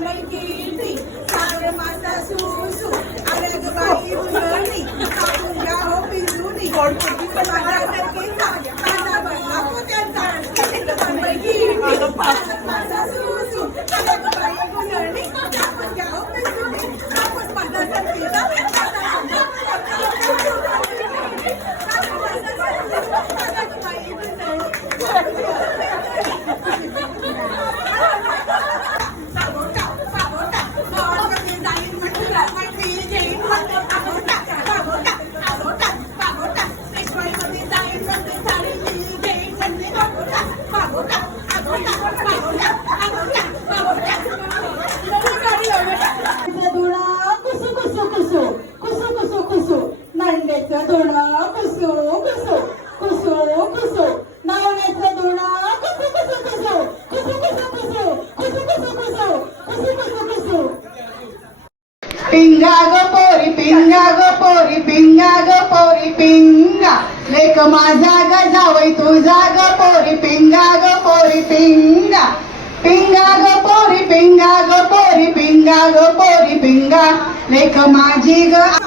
चांगली कीर्ती सारे माता सुसू आल्या ग बाई उजळणी आपण घ्या हो पिंजूनी माझ्यासारखी माझा बनला पोत्यांचा चांगली कीर्ती माता सुसू आल्या ग बाई उजळणी आपण घ्या हो पिंजूनी आपण माझ्यासारखी नंदेचं धुणं कुसू कुसू कुसू कुसू नवण्याचं धुणं कुसू कुसू कुसू कुसू कुसू कुसू कुसू कुसू कुसू कुसू कुसू कुसू पिंगा ग पोरी पिंगा ग पोरी पिंगा ग पोरी पिंगा लेक माझा ग जावई तुझा ग पोरी पिंगा ग पोरी पिंगा पिंगा ग पोरी पिंगा ग पोरी पिंगा ग पोरी पिंगा लेक माझी ग